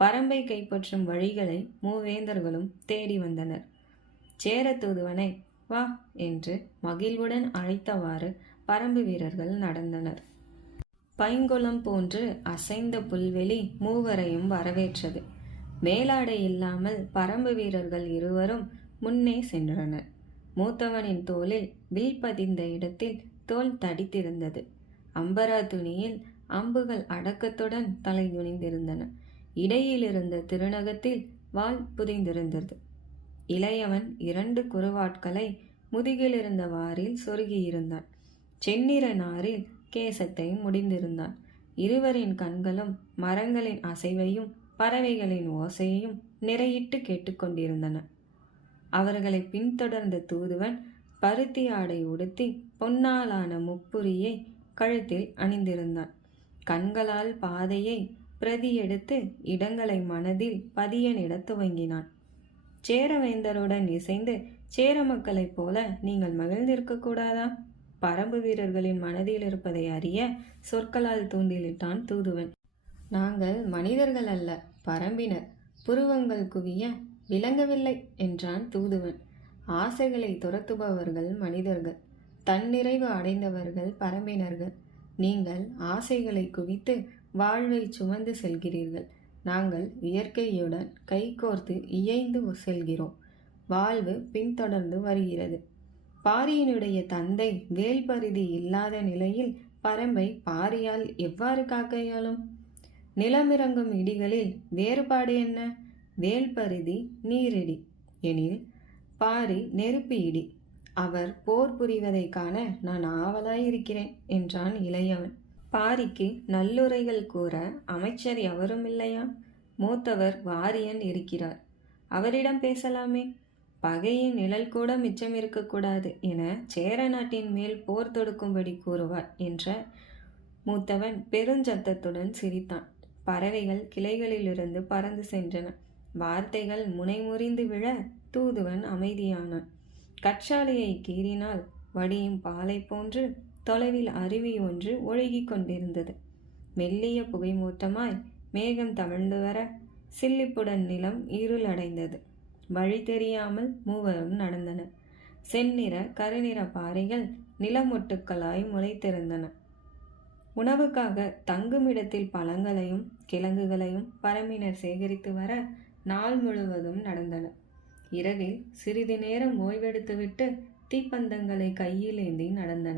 பரம்பை கைப்பற்றும் வழிகளை மூவேந்தர்களும் தேடி வந்தனர். சேர தூதுவனை வா என்று மகிழ்வுடன் அழைத்தவாறு பரம்பு வீரர்கள் நடந்தனர். பைங்குளம் போன்று அசைந்த புல்வெளி மூவரையும் வரவேற்றது. மேலாடை இல்லாமல் பரம்பு வீரர்கள் இருவரும் முன்னே சென்றனர். மூத்தவனின் தோளில் வில் பதிந்த இடத்தில் தோல் தடித்திருந்தது. அம்பரா துணியில் அம்புகள் அடக்கத்துடன் தலை துணிந்திருந்தன இடையிலிருந்த திருநகத்தில் வாள் புதைந்திருந்தது. இளையவன் இரண்டு குருவாட்களை முதுகிலிருந்த வாரில் சொருகியிருந்தான். செந்நிற நாரில் கேசத்தை முடிந்திருந்தான். இருவரின் கண்களும் மரங்களின் அசைவையும் பறவைகளின் ஓசையையும் நிறையிட்டு கேட்டுக்கொண்டிருந்தன. அவர்களை பின்தொடர்ந்த தூதுவன் பருத்தி ஆடை உடுத்தி பொன்னாலான முப்புரியை கழுத்தில் அணிந்திருந்தான். கண்களால் பாதையை பிரதி எடுத்து இடங்களை மனதில் பதியனிடத் துவங்கினான். சேரவேந்தருடன் இசைந்து சேர மக்களைப் போல நீங்கள் மகிழ்ந்திருக்க கூடாதா? பரம்பு வீரர்களின் மனதில் இருப்பதை அறிய சொற்களால் தூண்டிலிட்டான் தூதுவன். நாங்கள் மனிதர்கள் அல்ல பரம்பினர். புருவங்கள் குவிய விளங்கவில்லை என்றான் தூதுவன். ஆசைகளை துரத்துபவர்கள் மனிதர்கள் தன்னிறைவு அடைந்தவர்கள் பரம்பினர்கள். நீங்கள் ஆசைகளை குவித்து வாழ்வை சுமந்து செல்கிறீர்கள். நாங்கள் இயற்கையுடன் கைகோர்த்து இயைந்து செல்கிறோம். வாழ்வு பின்தொடர்ந்து வருகிறது. பாரியினுடைய தந்தை வேல்பரிதி இல்லாத நிலையில் பரம்பை பாரியால் எவ்வாறு காக்கையாலும்? நிலமிறங்கும் இடிகளில் வேறுபாடு என்ன? வேல்பரிதி நீரிடி. எனில் பாரி நெருப்பு இடி. அவர் போர் புரிவதை காண நான் ஆவலாயிருக்கிறேன் என்றான் இளையவன். பாரிக்கு நல்லுரைகள் கூற அமைச்சர் எவரும் இல்லையா? மூத்தவர் வாரியன் இருக்கிறார். அவரிடம் பேசலாமே. பகையின் நிழல் கூட மிச்சம் இருக்கக்கூடாது என சேர நாட்டின் மேல் போர் தொடுக்கும்படி கூறுவார் என்ற மூத்தவன் பெருஞ்சத்தத்துடன் சிரித்தான். பறவைகள் கிளைகளிலிருந்து பறந்து சென்றன. வார்த்தைகள் முனைமுறிந்து விழ தூதுவன் அமைதியானான். கற்றாழையை கீறினால் வடியும் பாலை போன்று தொலைவில் அருவி ஒன்று ஒழுகி கொண்டிருந்தது மெல்லிய புகைமூட்டமாய் மேகம் தவிழ்ந்து வர சில்லிப்புடன் நிலம் இருளடைந்தது. வழி தெரியாமல் மூவரும் நடந்தனர் செந்நிற கருநிற பாறைகள் நிலமொட்டுக்களாய் முளைத்திருந்தன. உணவுக்காக தங்குமிடத்தில் பழங்களையும் கிழங்குகளையும் பரம்பினர் சேகரித்து வர நாள் முழுவதும் நடந்தன. இரவில் சிறிது நேரம் ஓய்வெடுத்துவிட்டு தீப்பந்தங்களை கையில் ஏந்தி நடந்தனர்.